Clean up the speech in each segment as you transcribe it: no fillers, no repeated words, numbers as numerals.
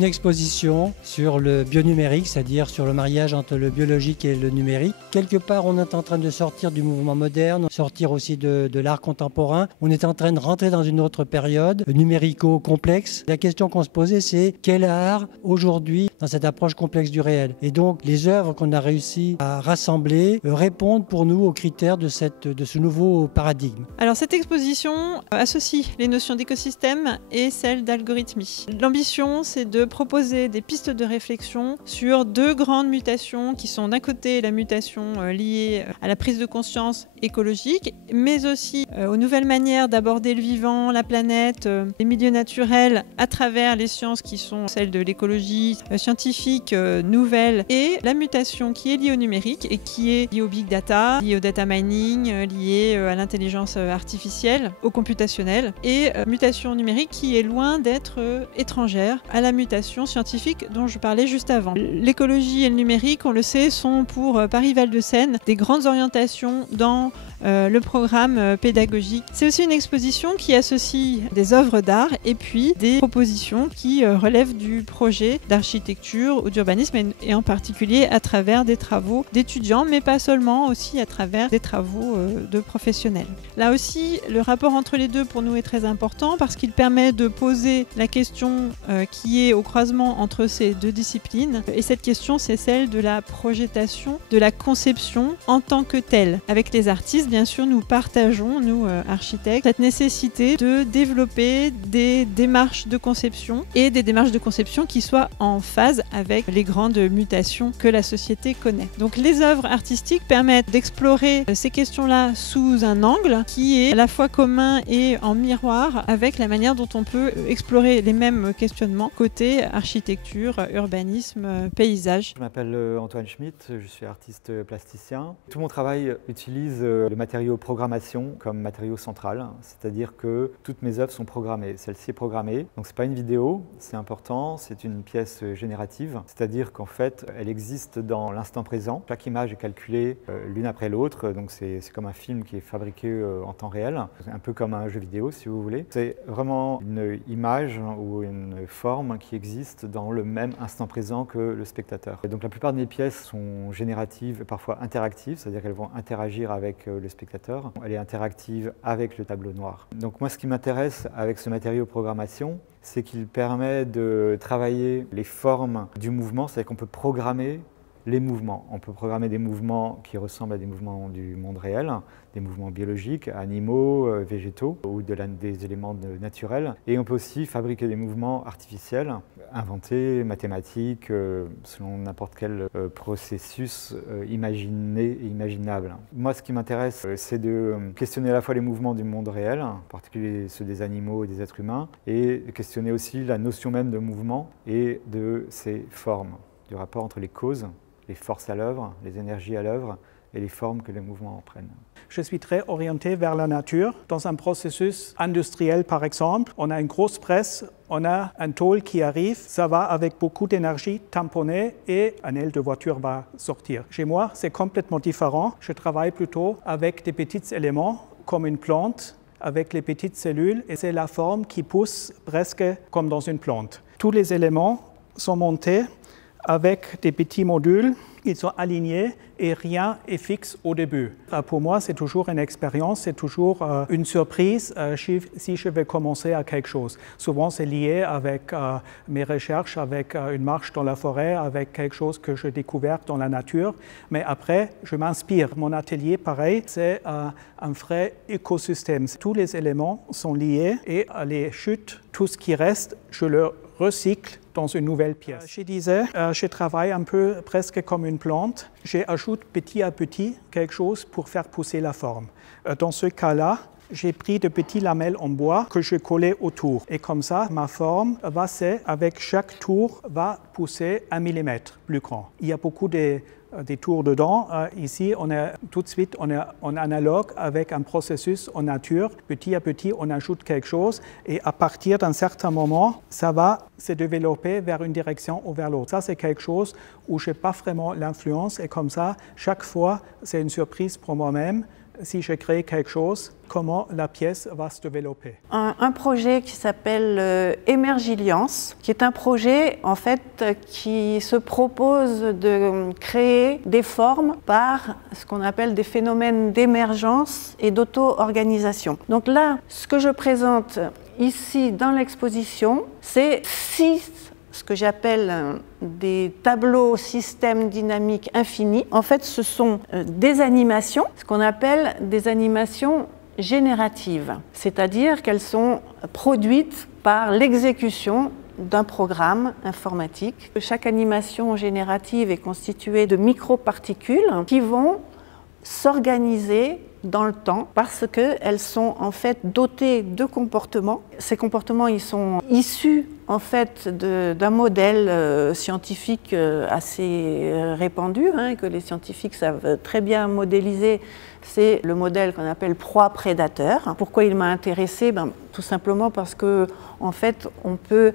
une exposition sur le bionumérique, c'est-à-dire sur le mariage entre le biologique et le numérique. Quelque part, on est en train de sortir du mouvement moderne, sortir aussi de l'art contemporain. On est en train de rentrer dans une autre période numérico-complexe. La question qu'on se posait, c'est quel art aujourd'hui dans cette approche complexe du réel? Et donc, les œuvres qu'on a réussi à rassembler répondent pour nous aux critères de ce nouveau paradigme. Alors, cette exposition associe les notions d'écosystème et celles d'algorithmie. L'ambition, c'est de proposer des pistes de réflexion sur deux grandes mutations qui sont d'un côté la mutation liée à la prise de conscience écologique, mais aussi aux nouvelles manières d'aborder le vivant, la planète, les milieux naturels à travers les sciences qui sont celles de l'écologie scientifique nouvelle, et la mutation qui est liée au numérique et qui est liée au big data, liée au data mining, liée à l'intelligence artificielle, au computationnel, et mutation numérique qui est loin d'être étrangère à la mutation scientifique dont je parlais juste avant. L'écologie et le numérique, on le sait, sont pour Paris-Val de Seine des grandes orientations dans le programme pédagogique. C'est aussi une exposition qui associe des œuvres d'art et puis des propositions qui relèvent du projet d'architecture ou d'urbanisme, et en particulier à travers des travaux d'étudiants, mais pas seulement, aussi à travers des travaux de professionnels. Là aussi, le rapport entre les deux pour nous est très important parce qu'il permet de poser la question qui est au croisement entre ces deux disciplines, et cette question, c'est celle de la projetation, de la conception en tant que telle. Avec les artistes, bien sûr, nous partageons, nous architectes, cette nécessité de développer des démarches de conception, et des démarches de conception qui soient en phase avec les grandes mutations que la société connaît. Donc les œuvres artistiques permettent d'explorer ces questions-là sous un angle qui est à la fois commun et en miroir avec la manière dont on peut explorer les mêmes questionnements côté architecture, urbanisme, paysage. Je m'appelle Antoine Schmitt, je suis artiste plasticien. Tout mon travail utilise le matériau programmation comme matériau central, c'est-à-dire que toutes mes œuvres sont programmées. Celle-ci est programmée, donc c'est pas une vidéo, c'est important, c'est une pièce générative, c'est-à-dire qu'en fait elle existe dans l'instant présent. Chaque image est calculée l'une après l'autre, donc c'est comme un film qui est fabriqué en temps réel, un peu comme un jeu vidéo si vous voulez. C'est vraiment une image ou une forme qui existe dans le même instant présent que le spectateur. Et donc la plupart de mes pièces sont génératives et parfois interactives, c'est-à-dire qu'elles vont interagir avec le spectateur. Elle est interactive avec le tableau noir. Donc moi, ce qui m'intéresse avec ce matériau programmation, c'est qu'il permet de travailler les formes du mouvement, c'est-à-dire qu'on peut programmer les mouvements. On peut programmer des mouvements qui ressemblent à des mouvements du monde réel, des mouvements biologiques, animaux, végétaux ou des éléments naturels. Et on peut aussi fabriquer des mouvements artificiels, inventés, mathématiques, selon n'importe quel processus imaginé et imaginable. Moi, ce qui m'intéresse, c'est de questionner à la fois les mouvements du monde réel, en particulier ceux des animaux et des êtres humains, et questionner aussi la notion même de mouvement et de ses formes, du rapport entre les causes, les forces à l'œuvre, les énergies à l'œuvre et les formes que les mouvements en prennent. Je suis très orienté vers la nature. Dans un processus industriel, par exemple, on a une grosse presse, on a un tôle qui arrive, ça va avec beaucoup d'énergie tamponner et un aile de voiture va sortir. Chez moi, c'est complètement différent. Je travaille plutôt avec des petits éléments comme une plante, avec les petites cellules, et c'est la forme qui pousse presque comme dans une plante. Tous les éléments sont montés avec des petits modules, ils sont alignés et rien est fixe au début. Pour moi, c'est toujours une expérience, c'est toujours une surprise si je vais commencer à quelque chose. Souvent, c'est lié avec mes recherches, avec une marche dans la forêt, avec quelque chose que j'ai découvert dans la nature. Mais après, je m'inspire. Mon atelier, pareil, c'est un vrai écosystème. Tous les éléments sont liés et les chutes, tout ce qui reste, je le recycle dans une nouvelle pièce. Je disais, je travaille un peu presque comme une plante. J'ajoute petit à petit quelque chose pour faire pousser la forme. Dans ce cas-là, j'ai pris de petites lamelles en bois que je collais autour. Et comme ça, ma forme, avec chaque tour, va pousser 1 millimètre plus grand. Il y a beaucoup des tours dedans. Ici, tout de suite, on est en analogue avec un processus en nature. Petit à petit, on ajoute quelque chose et à partir d'un certain moment, ça va se développer vers une direction ou vers l'autre. Ça, c'est quelque chose où je n'ai pas vraiment l'influence et comme ça, chaque fois, c'est une surprise pour moi-même. si je crée quelque chose, comment la pièce va se développer. Un projet qui s'appelle Emergiliance, qui est un projet en fait qui se propose de créer des formes par ce qu'on appelle des phénomènes d'émergence et d'auto-organisation. Donc là, ce que je présente ici dans l'exposition, c'est 6 ce que j'appelle des tableaux systèmes dynamiques infinis. En fait, ce sont des animations, ce qu'on appelle des animations génératives, c'est-à-dire qu'elles sont produites par l'exécution d'un programme informatique. Chaque animation générative est constituée de microparticules qui vont s'organiser dans le temps parce qu'elles sont en fait dotées de comportements. Ces comportements ils sont issus en fait d'un modèle scientifique assez répandu que les scientifiques savent très bien modéliser. C'est le modèle qu'on appelle proie-prédateur. Pourquoi il m'a intéressée? Tout simplement parce que en fait, on peut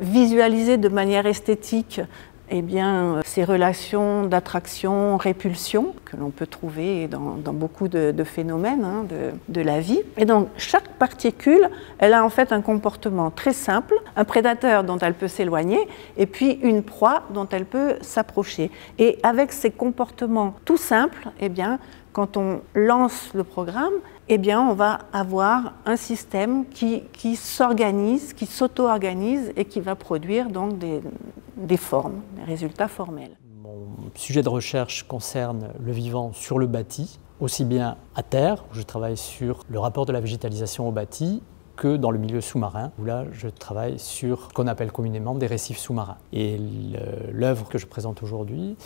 visualiser de manière esthétique ces relations d'attraction-répulsion que l'on peut trouver dans beaucoup de phénomènes de la vie. Et donc, chaque particule, elle a en fait un comportement très simple, un prédateur dont elle peut s'éloigner, et puis une proie dont elle peut s'approcher. Et avec ces comportements tout simples, quand on lance le programme, on va avoir un système qui s'organise, qui s'auto-organise et qui va produire donc des formes, des résultats formels. Mon sujet de recherche concerne le vivant sur le bâti, aussi bien à terre, où je travaille sur le rapport de la végétalisation au bâti, que dans le milieu sous-marin, où là je travaille sur ce qu'on appelle communément des récifs sous-marins. Et l'œuvre que je présente aujourd'hui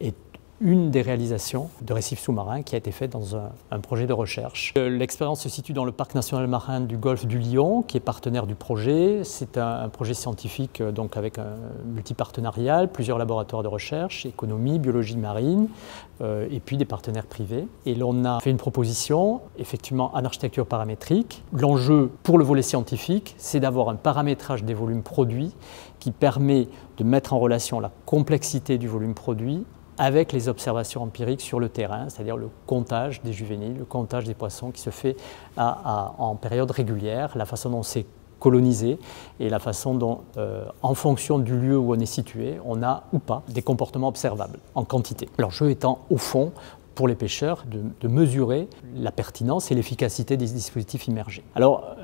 est une des réalisations de récifs sous-marins qui a été faite dans un projet de recherche. L'expérience se situe dans le parc national marin du golfe du Lion, qui est partenaire du projet. C'est un projet scientifique donc avec un multipartenarial, plusieurs laboratoires de recherche, économie, biologie marine, et puis des partenaires privés. Et l'on a fait une proposition, effectivement, en architecture paramétrique. L'enjeu pour le volet scientifique, c'est d'avoir un paramétrage des volumes produits qui permet de mettre en relation la complexité du volume produit avec les observations empiriques sur le terrain, c'est-à-dire le comptage des juvéniles, le comptage des poissons qui se fait en période régulière, la façon dont c'est colonisé et la façon dont, en fonction du lieu où on est situé, on a ou pas des comportements observables en quantité. L'enjeu étant, au fond, pour les pêcheurs, de mesurer la pertinence et l'efficacité des dispositifs immergés. Alors,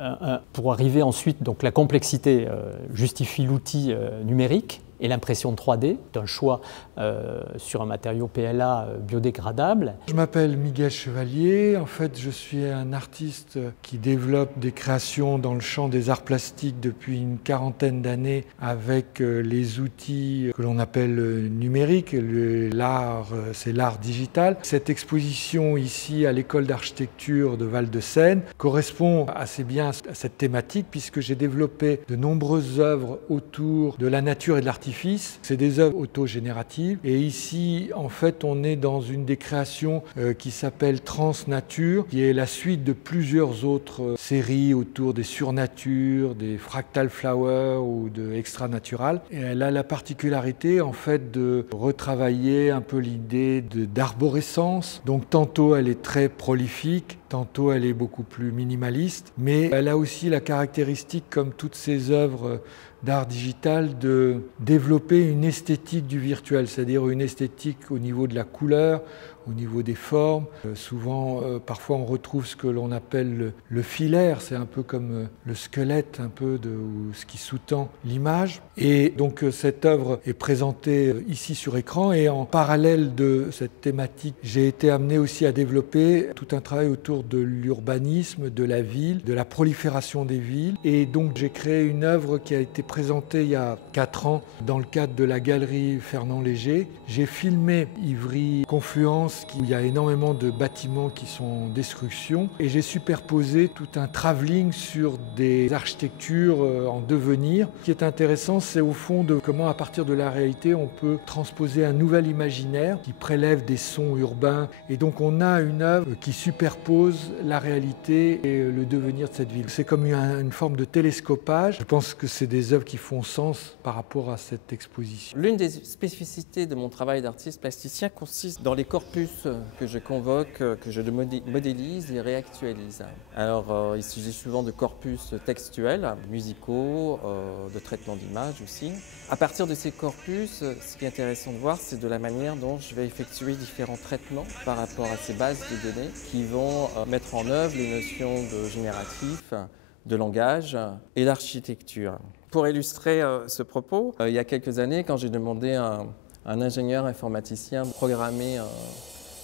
pour arriver ensuite, donc la complexité justifie l'outil numérique et l'impression 3D, d'un choix sur un matériau PLA biodégradable. Je m'appelle Miguel Chevalier, en fait je suis un artiste qui développe des créations dans le champ des arts plastiques depuis une quarantaine d'années avec les outils que l'on appelle numériques. L'art, c'est l'art digital. Cette exposition ici à l'école d'architecture de Val-de-Seine correspond assez bien à cette thématique puisque j'ai développé de nombreuses œuvres autour de la nature et de l'artificiel. C'est des œuvres autogénératives et ici en fait on est dans une des créations qui s'appelle Transnature, qui est la suite de plusieurs autres séries autour des surnatures, des fractal flowers ou de extranatural. Et elle a la particularité en fait de retravailler un peu l'idée d'arborescence. Donc tantôt elle est très prolifique, tantôt elle est beaucoup plus minimaliste, mais elle a aussi la caractéristique, comme toutes ces œuvres d'art digital, de développer une esthétique du virtuel, c'est-à-dire une esthétique au niveau de la couleur, au niveau des formes. Souvent, parfois on retrouve ce que l'on appelle le filaire, c'est un peu comme le squelette un peu ou ce qui sous-tend l'image. Et donc cette œuvre est présentée ici sur écran et en parallèle de cette thématique, j'ai été amené aussi à développer tout un travail autour de l'urbanisme, de la ville, de la prolifération des villes. Et donc j'ai créé une œuvre qui a été présentée il y a 4 ans dans le cadre de la galerie Fernand Léger. J'ai filmé Ivry-Confluence, où il y a énormément de bâtiments qui sont en destruction, et j'ai superposé tout un travelling sur des architectures en devenir. Ce qui est intéressant, c'est au fond de comment à partir de la réalité on peut transposer un nouvel imaginaire qui prélève des sons urbains, et donc on a une œuvre qui superpose la réalité et le devenir de cette ville. C'est comme une forme de télescopage. Je pense que c'est des œuvres qui font sens par rapport à cette exposition. L'une des spécificités de mon travail d'artiste plasticien consiste dans les corpus corpus que je convoque, que je modélise et réactualise. Alors, il s'agit souvent de corpus textuels, musicaux, de traitement d'images aussi. À partir de ces corpus, ce qui est intéressant de voir, c'est de la manière dont je vais effectuer différents traitements par rapport à ces bases de données qui vont mettre en œuvre les notions de génératif, de langage et d'architecture. Pour illustrer ce propos, il y a quelques années, quand j'ai demandé à un ingénieur informaticien de programmer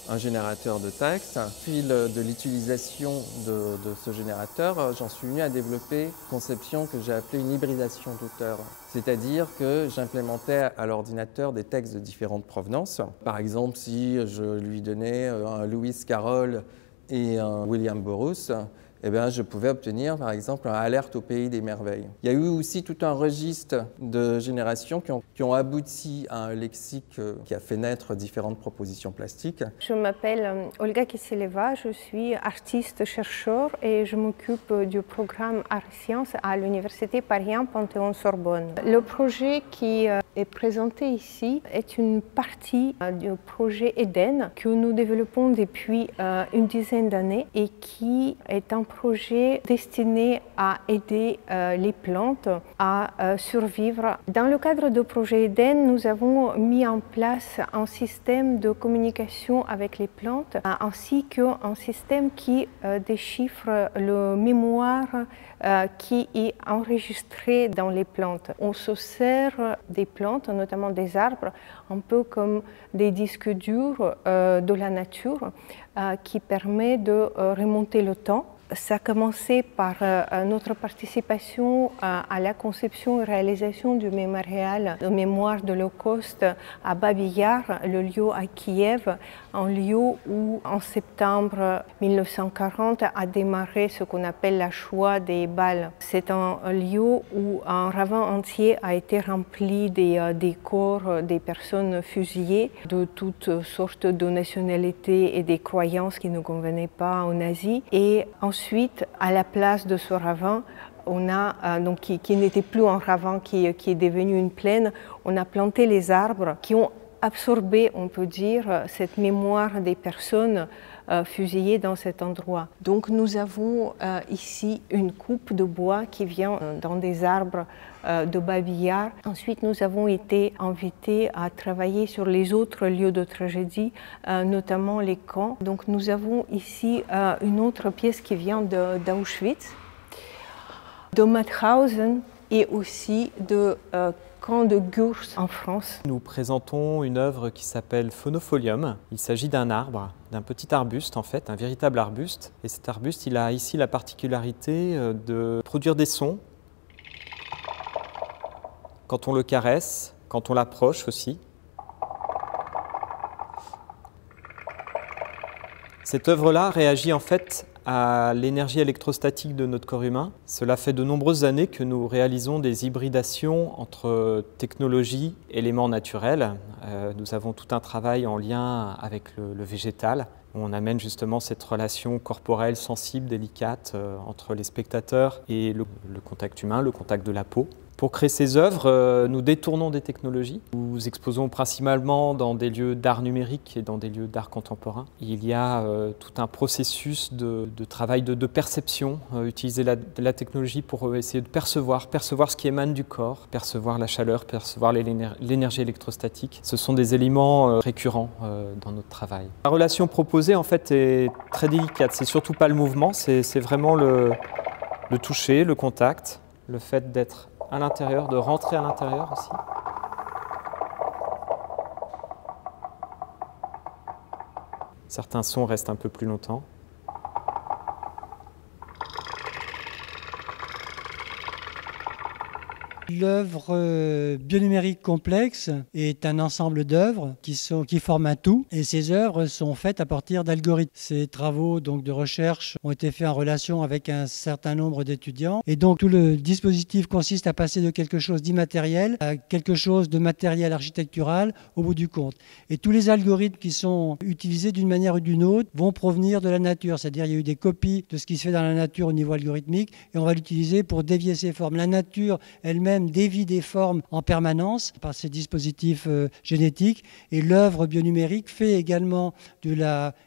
un générateur de texte, au fil de l'utilisation de ce générateur, j'en suis venu à développer une conception que j'ai appelée une hybridation d'auteur. C'est-à-dire que j'implémentais à l'ordinateur des textes de différentes provenances. Par exemple, si je lui donnais un Lewis Carroll et un William Burroughs, eh bien, je pouvais obtenir, par exemple, un Alerte au pays des merveilles. Il y a eu aussi tout un registre de générations qui ont abouti à un lexique qui a fait naître différentes propositions plastiques. Je m'appelle Olga Kiseleva, je suis artiste-chercheur et je m'occupe du programme Art-Sciences à l'Université Paris 1 Panthéon-Sorbonne. Le projet qui est présenté ici est une partie du projet Eden que nous développons depuis une dizaine d'années et qui est un projet destiné à aider les plantes à survivre. Dans le cadre du projet Eden, nous avons mis en place un système de communication avec les plantes ainsi qu'un système qui déchiffre le mémoire qui est enregistré dans les plantes. On se sert des plantes, notamment des arbres, un peu comme des disques durs de la nature qui permet de remonter le temps. Ça a commencé par notre participation à la conception et réalisation du mémorial de mémoire de l'Holocauste à Babi Yar, le lieu à Kiev, un lieu où en septembre 1940 a démarré ce qu'on appelle la Shoah des balles. C'est un lieu où un ravin entier a été rempli des corps des personnes fusillées de toutes sortes de nationalités et des croyances qui ne convenaient pas aux nazis. Et ensuite, à la place de ce ravin, on a, donc, qui n'était plus un ravin, qui est devenu une plaine, on a planté les arbres qui ont absorbé, on peut dire, cette mémoire des personnes fusillées dans cet endroit. Donc nous avons ici une coupe de bois qui vient dans des arbres de Babi Yar. Ensuite, nous avons été invités à travailler sur les autres lieux de tragédie, notamment les camps. Donc nous avons ici une autre pièce qui vient d'Auschwitz, de Mauthausen et aussi de camp de Gurs en France. Nous présentons une œuvre qui s'appelle Phonofolium. Il s'agit d'un arbre, d'un petit arbuste en fait, un véritable arbuste. Et cet arbuste, il a ici la particularité de produire des sons quand on le caresse, quand on l'approche aussi. Cette œuvre-là réagit en fait à l'énergie électrostatique de notre corps humain. Cela fait de nombreuses années que nous réalisons des hybridations entre technologie et éléments naturels. Nous avons tout un travail en lien avec le végétal. On amène justement cette relation corporelle, sensible, délicate entre les spectateurs et le contact humain, le contact de la peau. Pour créer ces œuvres, nous détournons des technologies. Nous exposons principalement dans des lieux d'art numérique et dans des lieux d'art contemporain. Il y a tout un processus de travail de perception, utiliser la technologie pour essayer de percevoir ce qui émane du corps, percevoir la chaleur, percevoir l'énergie électrostatique. Ce sont des éléments récurrents dans notre travail. La relation proposée en fait est très délicate. C'est surtout pas le mouvement, c'est vraiment le toucher, le contact, le fait d'être à l'intérieur, de rentrer à l'intérieur aussi. Certains sons restent un peu plus longtemps. L'œuvre bionumérique complexe est un ensemble d'œuvres qui forment un tout, et ces œuvres sont faites à partir d'algorithmes. Ces travaux donc, de recherche ont été faits en relation avec un certain nombre d'étudiants, et donc tout le dispositif consiste à passer de quelque chose d'immatériel à quelque chose de matériel architectural au bout du compte. Et tous les algorithmes qui sont utilisés d'une manière ou d'une autre vont provenir de la nature, c'est-à-dire il y a eu des copies de ce qui se fait dans la nature au niveau algorithmique, et on va l'utiliser pour dévier ces formes. La nature elle-même système dévie des formes en permanence par ces dispositifs génétiques. Et l'œuvre bionumérique fait également de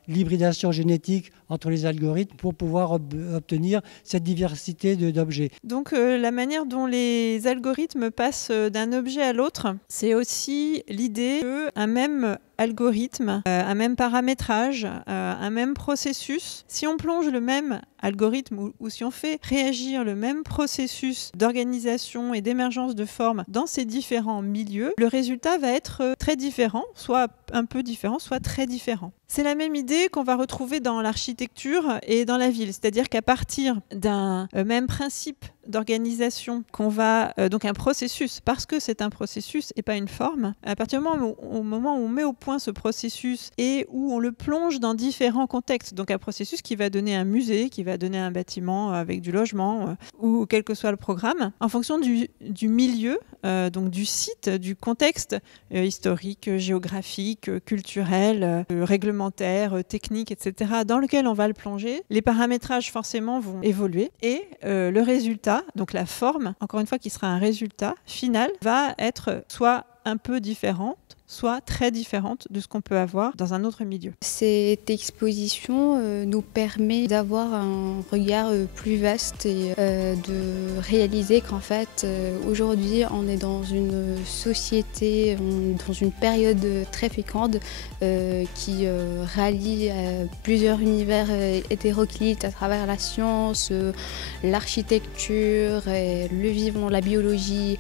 l'hybridation génétique entre les algorithmes pour pouvoir obtenir cette diversité d'objets. Donc la manière dont les algorithmes passent d'un objet à l'autre, c'est aussi l'idée qu'un même algorithme, un même paramétrage, un même processus, si on plonge le même algorithme ou si on fait réagir le même processus d'organisation et d'émergence de formes dans ces différents milieux, le résultat va être très différent, soit un peu différent, soit très différent. C'est la même idée qu'on va retrouver dans l'architecture et dans la ville, c'est-à-dire qu'à partir d'un même principe d'organisation qu'on va, donc un processus, parce que c'est un processus et pas une forme, à partir du moment où on met au point ce processus et où on le plonge dans différents contextes, donc un processus qui va donner un musée, qui va donner un bâtiment avec du logement, ou quel que soit le programme, en fonction du milieu, donc du site, du contexte historique, géographique, culturel, réglementaire, technique, etc., dans lequel on va le plonger, les paramétrages forcément vont évoluer et le résultat, donc la forme, encore une fois qui sera un résultat final, va être soit un peu différente, soit très différente de ce qu'on peut avoir dans un autre milieu. Cette exposition nous permet d'avoir un regard plus vaste et de réaliser qu'en fait aujourd'hui on est dans une société, dans une période très féconde qui rallie plusieurs univers hétéroclites à travers la science, l'architecture, le vivant, la biologie